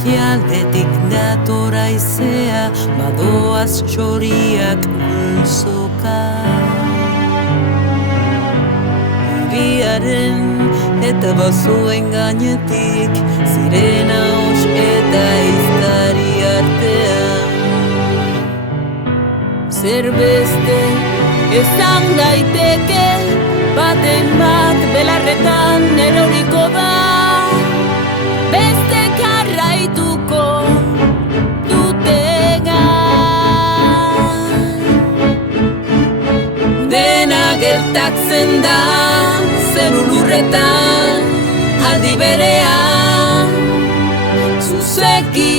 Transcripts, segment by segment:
Ekialdetik dator haizea, badoaz txoriak multzoka. Hiriaren eta bazoen gainetik, zirena hos eta iztari artean. Zer beste ezan daiteke, baten bat belarretan eroriko da. Beste karraituko dutega. Dena gertatzen da, zeru lurretan, aldi berean. Zuzeki,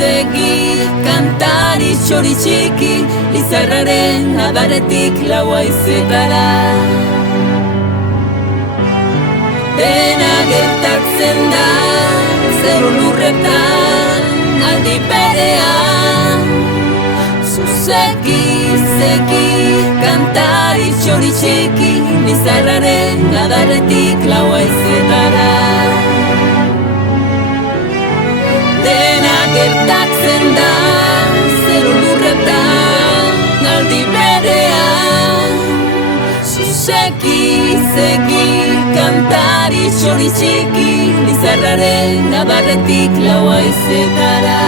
zegi, kantari txori txiki, lizarraren adaretik lau haizetara. Dena gertatzen da, zeru lurretan, aldi berean. Zuzeki, zegi, kantari txori txiki, lizarraren adaretik lau haizetara. Dena gertatzen da, zeru lurretan, aldi berean. Zuzeki, zegi, kantari txori txiki, lizarraren adarretik lau haizetara.